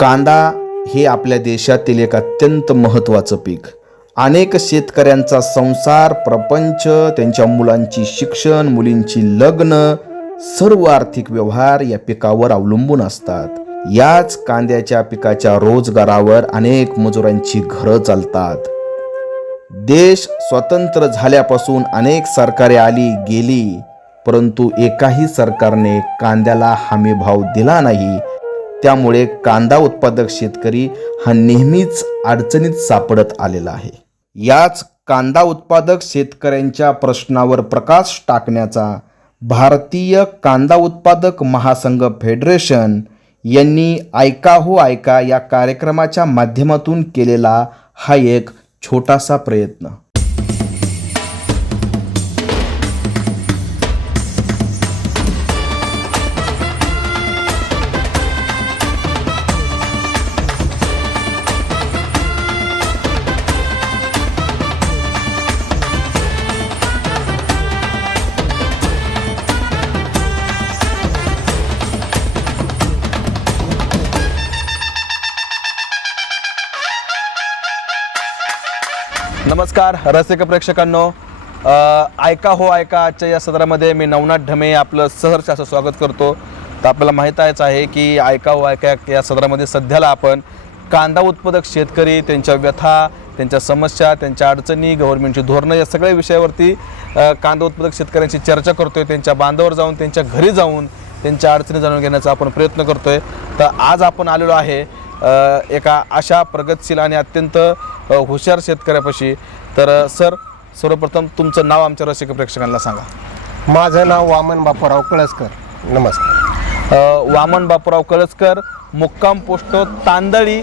कांदा हे आपल्या देशातील एक अत्यंत महत्त्वाचं पीक. अनेक शेतकऱ्यांचा संसार, प्रपंच, त्यांच्या मुलांची शिक्षण, मुलींची लग्न, सर्व आर्थिक व्यवहार या पिकावर अवलंबून असतात. याच कांद्याच्या पिकाच्या रोजगारावर अनेक मजुरांची घरं चालतात. देश स्वतंत्र झाल्यापासून अनेक सरकारे आली गेली, परंतु एकाही सरकारने कांद्याला हमी भाव दिला नाही. त्यामुळे कांदा उत्पादक शेतकरी हा नेहमीच अडचणीत सापडत आलेला आहे. याच कांदा उत्पादक शेतकऱ्यांच्या प्रश्नावर प्रकाश टाकण्याचा भारतीय कांदा उत्पादक महासंघ फेडरेशन यांनी ऐका हो ऐका या कार्यक्रमाच्या माध्यमातून केलेला हा एक छोटासा प्रयत्न. नमस्कार रसिक प्रेक्षकांनो, ऐका हो ऐका आजच्या या सदरामध्ये मी नवनाथ ढमे आपलं सहर्ष असं स्वागत करतो. तर आपल्याला माहीत आहे की ऐका हो ऐका या सदरामध्ये सध्याला आपण कांदा उत्पादक शेतकरी, त्यांच्या व्यथा, त्यांच्या समस्या, त्यांच्या अडचणी, गव्हर्नमेंटची धोरणं या सगळ्या विषयावरती कांदा उत्पादक शेतकऱ्यांची चर्चा करतोय. त्यांच्या बांधावर जाऊन, त्यांच्या घरी जाऊन त्यांच्या अडचणी जाणून घेण्याचा आपण प्रयत्न करतोय. तर आज आपण आलेलो आहे एका अशा प्रगतशील आणि अत्यंत हुशार शेतकऱ्यापाशी. तर सर, सर्वप्रथम तुमचं नाव आमच्या रसिक प्रेक्षकांना सांगा. माझं नाव वामन बापूराव कळसकर. नमस्कार. वामन बापूराव कळसकर, मुक्काम पोस्ट तांदळी,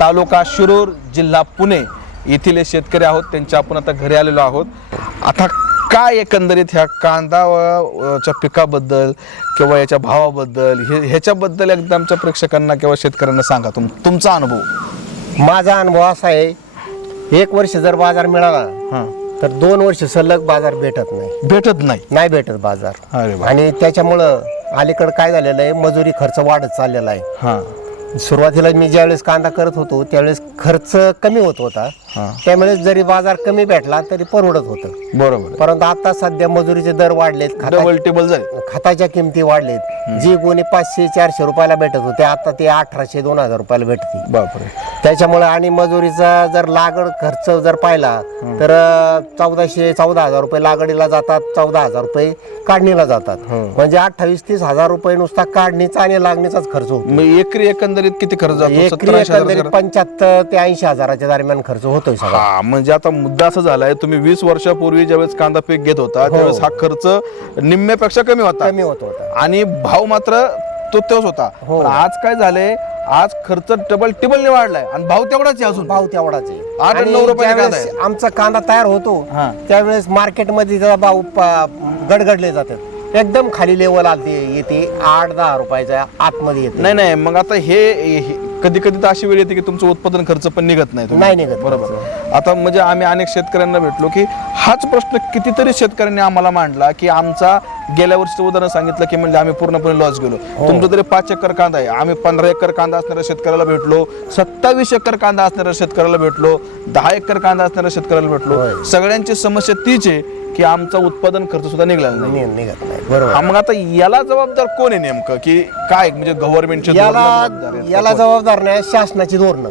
तालुका शिरूर, जिल्हा पुणे येथील शेतकरी आहोत. त्यांच्या आपण आता घरी आलेलो आहोत. आता काय एकंदरीत ह्या कांदाच्या पिकाबद्दल किंवा याच्या भावाबद्दल ह्याच्याबद्दल एकदा आमच्या प्रेक्षकांना किंवा शेतकऱ्यांना सांगा तुमचा अनुभव. माझा अनुभव असा आहे, 1 वर्ष जर बाजार मिळाला तर 2 वर्ष सलग बाजार भेटत नाही भेटत बाजार. आणि त्याच्यामुळं अलीकडं काय झालेलं आहे, मजुरी खर्च वाढत चाललेला आहे. सुरुवातीला मी ज्यावेळेस कांदा करत होतो त्यावेळेस खर्च कमी होत होता, त्यामुळे जरी बाजार कमी भेटला तरी परवडत होतं. बरोबर. परंतु आता सध्या मजुरीचे दर वाढलेत, खताच्या किमती वाढलेत. जी गोणी 500-400 रुपयाला भेटत होते आता ते 1800-2000 रुपयाला भेटते. बापरे. त्याच्यामुळे आणि मजुरीचा जर लागड खर्च जर पाहिला तर 1400-14,000 रुपये लागडीला जातात, 14,000 रुपये काढणीला जातात. म्हणजे 28-30,000 रुपये नुसता काढणीचा आणि लागणीचाच खर्च होतो. एकरी एकंदरीत किती खर्च जातो? एकरी एकंदरीत 75 ते 80 हजाराच्या दरम्यान खर्च होतोय सगळा. म्हणजे आता मुद्दा असं झालाय, तुम्ही 20 वर्षापूर्वी ज्यावेळेस कांदा पीक घेत होता त्यावेळेस हा खर्च निम्म्यापेक्षा कमी होत होता आणि भाव मात्र तोच होता. आज काय झालंय, आज खर्च डबल टिबलने वाढलाय आणि भाव तेवढाच आहे. अजून भाव तेवढाच आहे. 8-9 रुपये आमचा कांदा तयार होतो त्यावेळेस मार्केटमध्ये त्याचा भाव गडगडले जातात, एकदम खाली लेवल येते 8-10 रुपयाच्या आतमध्ये येते. नाही. मग आता हे कधी कधी तर अशी वेळ येते की तुमचं उत्पादन खर्च पण निघत नाही निघत. बरोबर. आता म्हणजे आम्ही अनेक शेतकऱ्यांना भेटलो की हाच प्रश्न कितीतरी शेतकऱ्यांनी आम्हाला मांडला की आमचा गेल्या वर्षीचं उदाहरण सांगितलं की म्हणजे आम्ही पूर्णपणे लॉस गेलो. तुमचं तरी 5 एकर कांदा आहे, आम्ही 15 एकर कांदा असणाऱ्या शेतकऱ्याला भेटलो, 27 एकर कांदा असणाऱ्या शेतकऱ्याला भेटलो, 10 एकर कांदा असणाऱ्या शेतकऱ्याला भेटलो. सगळ्यांची समस्या तीच आहे की आमचा उत्पादन खर्च सुद्धा निघाला नाही. बरोबर. मग आता याला जबाबदार कोण आहे नेमकं, की काय म्हणजे गव्हर्नमेंटचे याला जबाबदार नाही, शासनाची धोरणं.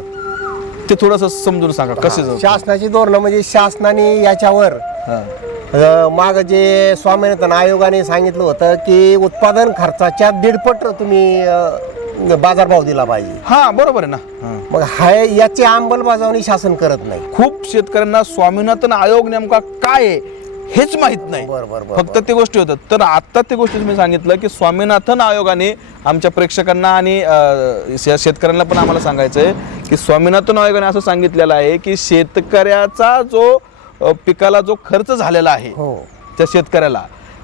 ते थोडस समजून सांगा कसे. शासनाची धोरणं म्हणजे शासनाने याच्यावर माग जे स्वामीनाथन आयोगाने सांगितलं होतं की उत्पादन खर्चाच्या 1.5 तुम्ही बाजारभाव दिला पाहिजे. बरोबर आहे ना. मग याची अंमलबजावणी शासन करत नाही. खूप शेतकऱ्यांना स्वामीनाथन आयोग नेमका काय आहे हेच माहित नाही. फक्त ते गोष्टी होतात. तर आता ते गोष्टी मी सांगितलं की स्वामीनाथन आयोगाने आमच्या प्रेक्षकांना आणि शेतकऱ्यांना पण आम्हाला सांगायचं आहे की स्वामीनाथन आयोगाने असं सांगितलेलं आहे की शेतकऱ्याचा जो पिकाला जो खर्च झालेला आहे त्या शेतकऱ्याला,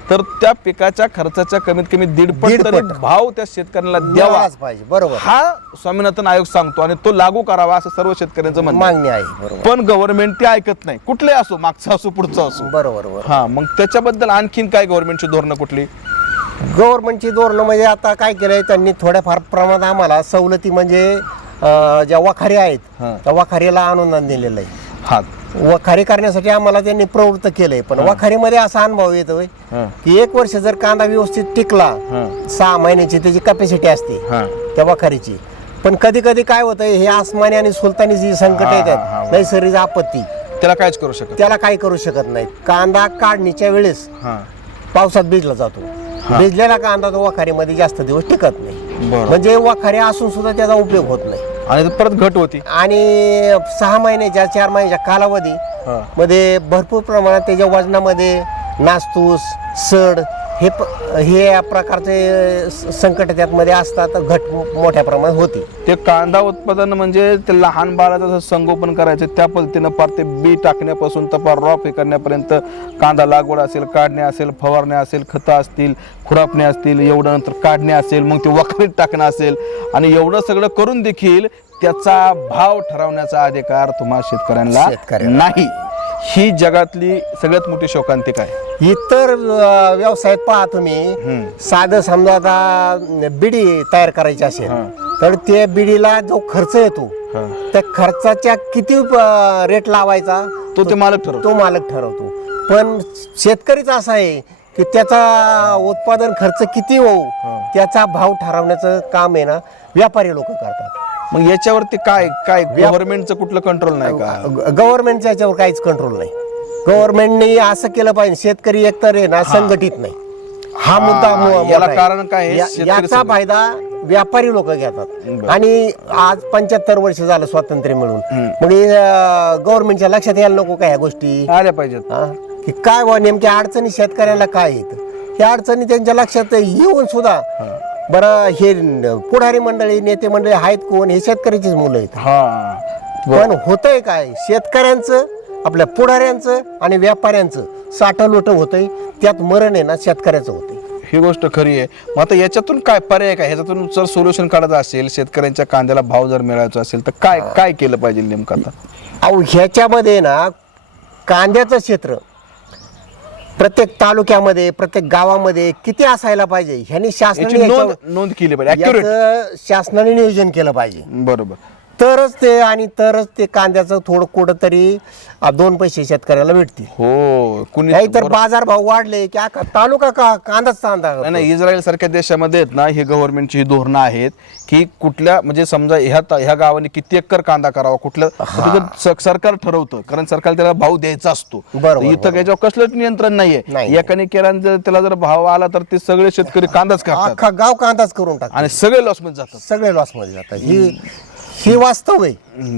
तर त्या पिकाच्या खर्चाच्या कमीत कमी 1.5 तरी भाव त्या शेतकऱ्याला द्यावा पाहिजे. बरोबर. हा स्वामीनाथन आयोग सांगतो आणि तो लागू करावा असं सर्व शेतकऱ्यांचं मागणी आहे. पण गव्हर्नमेंट ते ऐकत नाही, कुठले असो, मागचा असो पुढचा असो. बरोबर. मग त्याच्याबद्दल आणखीन काय गव्हर्नमेंटची धोरणं कुठली? गव्हर्नमेंटची धोरणं म्हणजे आता काय केलंय त्यांनी थोड्याफार प्रमाणात आम्हाला सवलती म्हणजे ज्या वखारी आहेत हा. त्या वखारीला अनुदान दिलेलं आहे. हा वखारी करण्यासाठी आम्हाला त्यांनी प्रवृत्त केलंय. पण वखारीमध्ये असा अनुभव येतोय हा. की 1 वर्ष जर कांदा व्यवस्थित टिकला, 6 महिन्याची त्याची कॅपॅसिटी असते हा. त्या वखारीची. पण कधी कधी काय होतंय, हे आसमानी आणि सुलतानी जी संकट येतात, नैसर्गिक आपत्ती, त्याला कायच करू शकत. त्याला काही करू शकत नाही. कांदा काढणीच्या वेळेस हा. पावसात भिजला जातो. भिजलेला कांदा तो वखारीमध्ये जास्त दिवस टिकत नाही. बरं. म्हणजे वखारी असून सुद्धा त्याचा उपयोग होत नाही. आणि परत घट होती. आणि 6 महिन्याच्या 4 महिन्याच्या कालावधी मध्ये भरपूर प्रमाणात त्याच्या वजनामध्ये नासतूस, सड हे या प्रकारचे संकट त्यामध्ये असतात. घट मोठ्या प्रमाणात होती. ते कांदा उत्पादन म्हणजे ते लहान बाळाचं संगोपन करायचं, त्या पद्धतीनं पार ते बी टाकण्यापासून तर पार रॉप हे करण्यापर्यंत कांदा लागवड असेल, काढणे असेल, फवारणे असेल, खतं असतील, खुरापणे असतील, एवढं नंतर काढणे असेल, मग ते वखरीत टाकणं असेल, आणि एवढं सगळं करून देखील त्याचा भाव ठरवण्याचा अधिकार तुम्हा शेतकऱ्यांना नाही. ही जगातली सगळ्यात मोठी शोकांतिका आहे. इतर व्यवसायात पहा तुम्ही, साधं समजा आता बिडी तयार करायची असेल तर त्या बिडीला जो खर्च येतो त्या खर्चाच्या किती रेट लावायचा तो मालक ठरवतो. पण शेतकरीच असा आहे की त्याचा उत्पादन खर्च किती होऊ त्याचा भाव ठरवण्याचं काम आहे ना व्यापारी लोक करतात. मग याच्यावरती काय गव्हर्नमेंटचं कुठलं कंट्रोल नाही का? गव्हर्नमेंटच्या याच्यावर काहीच कंट्रोल नाही. गव्हर्नमेंटने असं केलं पाहिजे, शेतकरी एकतर आहे ना संघटित नाही. हा मुद्दा याला कारण काय आहे? याचा फायदा व्यापारी लोक घेतात. आणि आज 75 वर्ष झालं स्वातंत्र्य मिळून, म्हणजे गव्हर्नमेंटच्या लक्षात यायला नको का ह्या गोष्टी आल्या पाहिजेत की काय नेमक्या अडचणी शेतकऱ्याला काय येत, ह्या अडचणी त्यांच्या लक्षात येऊन सुद्धा बरं हे पुढारी मंडळी, नेते मंडळी आहेत कोण? हे शेतकऱ्याचीच मुलं आहेत. पण होतंय काय, शेतकऱ्यांचं, आपल्या पुढाऱ्यांचं आणि व्यापाऱ्यांचं साठलोट होतंय. त्यात मरण आहे ना शेतकऱ्याचं होतंय. ही गोष्ट खरी आहे. मग आता याच्यातून काय पर्याय काय? ह्याच्यातून जर सोल्युशन काढायचं असेल, शेतकऱ्यांच्या कांद्याला भाव जर मिळायचा असेल तर काय केलं पाहिजे नेमकं आता? अहो ह्याच्यामध्ये ना कांद्याचं क्षेत्र प्रत्येक तालुक्यामध्ये, प्रत्येक गावामध्ये किती असायला पाहिजे ह्यांनी शासनाने नोंद केली पाहिजे. शासनाने नियोजन केलं पाहिजे. बरोबर. तरच ते कांद्याचं थोडं कुठंतरी 2 पैसे शेतकऱ्याला भेटतील. हो. नाही तर बाजार भाव वाढले की अख्खा तालुका कांदाच तांदा. नाही, इस्रायल सारख्या देशामध्ये आहेत ना, ही गव्हर्नमेंटची ही धोरणं आहेत की कुठल्या, म्हणजे समजा ह्या गावाने किती एकर कांदा करावा, कुठलं सरकार ठरवतं, कारण सरकार त्याला भाव द्यायचा असतो. इथं त्याच्यावर कसलंच नियंत्रण नाहीये. एकाने केला त्याला जर भाव आला तर ते सगळे शेतकरी कांदाच करतात, अख्खा गाव कांदाच करून टाकतात आणि सगळे लॉस मध्ये जातात. ही वास्तव आहे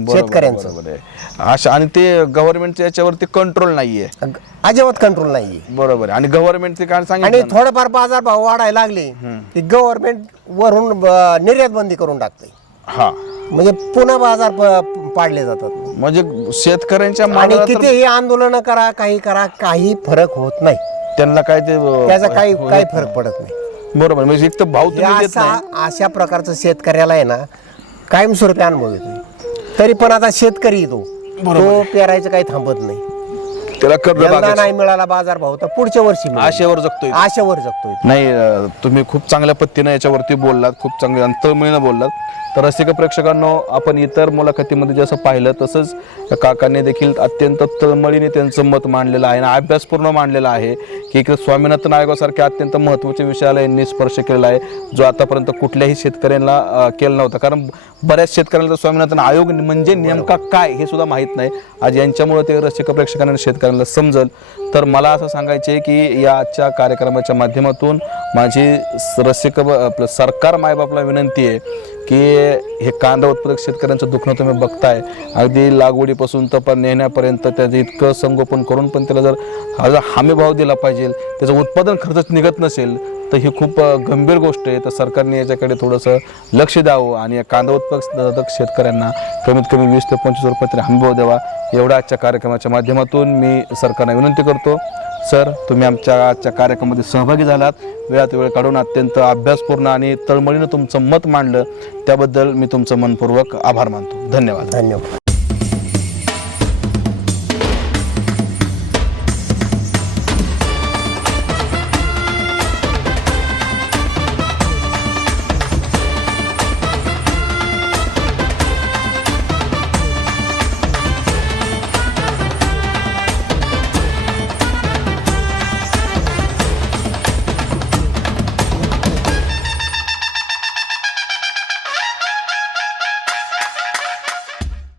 शेतकऱ्यांचं. अशा, आणि ते गव्हर्नमेंटच्या याच्यावरती कंट्रोल नाहीये, अजिबात कंट्रोल नाहीये. बरोबर. आणि गव्हर्नमेंटचे काय आणि सांगितलं, थोडंफार बाजार भाव वाढायला लागले की गव्हर्नमेंट वरून निर्यात बंदी करून टाकते. म्हणजे पुन्हा बाजार पाडले जातात. म्हणजे शेतकऱ्यांच्या आणि कितीही आंदोलन करा, काही फरक होत नाही. त्यांना काय त्याचा काही फरक पडत नाही. बरोबर. म्हणजे एक तर भाव तुम्ही देत नाही. अशा प्रकारचं शेतकऱ्याला आहे ना कायमस्वरूपी अनुभव येतो. तरी पण आता शेतकरी तो पेरायचं काही थांबत नाही. त्याला नाही मिळाला बाजार भाव तर पुढच्या वर्षी आशेवर जगतोय. नाही, तुम्ही खूप चांगल्या पद्धतीने याच्यावरती बोललात, खूप चांगल्या तळमळीनं बोललात. तर रसिक प्रेक्षकांनो, आपण इतर मुलाखतीमध्ये जसं पाहिलं तसंच काकांनी देखील अत्यंत तळमळीने त्यांचं मत मांडलेलं आहे आणि अभ्यासपूर्ण मांडलेलं आहे की इकडे स्वामीनाथन आयोगासारख्या अत्यंत महत्त्वाच्या विषयाला यांनी स्पर्श केलेला आहे, जो आतापर्यंत कुठल्याही शेतकऱ्यांना केला नव्हता. कारण बऱ्याच शेतकऱ्यांना स्वामीनाथन आयोग म्हणजे नेमका काय हे सुद्धा माहीत नाही. आज यांच्यामुळे ते रसिक प्रेक्षकांना, शेतकऱ्यांना समजल. तर मला असं सांगायचं आहे की या आजच्या कार्यक्रमाच्या माध्यमातून माझी रसिक आपलं सरकार मायबापला विनंती आहे की हे कांदा उत्पादक शेतकऱ्यांचं दुखणं तुम्ही बघताय, अगदी लागवडीपासून तर नेण्यापर्यंत त्याचं इतकं संगोपन करून पण त्याला जर हमी भाव दिला पाहिजे, त्याचं उत्पादन खर्च निघत नसेल तर ही खूप गंभीर गोष्ट आहे. तर सरकारने याच्याकडे थोडंसं लक्ष द्यावं आणि या कांदा उत्पादक शेतकऱ्यांना कमीत कमी 20 ते 25 रुपये तरी हमी भाव द्यावा, एवढ्या आजच्या कार्यक्रमाच्या माध्यमातून मी सरकारला विनंती करतो. सर, तुम्ही आमच्या आजच्या कार्यक्रमामध्ये सहभागी झालात, वेळात वेळ काढून अत्यंत अभ्यासपूर्ण आणि तळमळीनं तुमचं मत मांडलं, त्याबद्दल मी तुमचं मनपूर्वक आभार मानतो. धन्यवाद.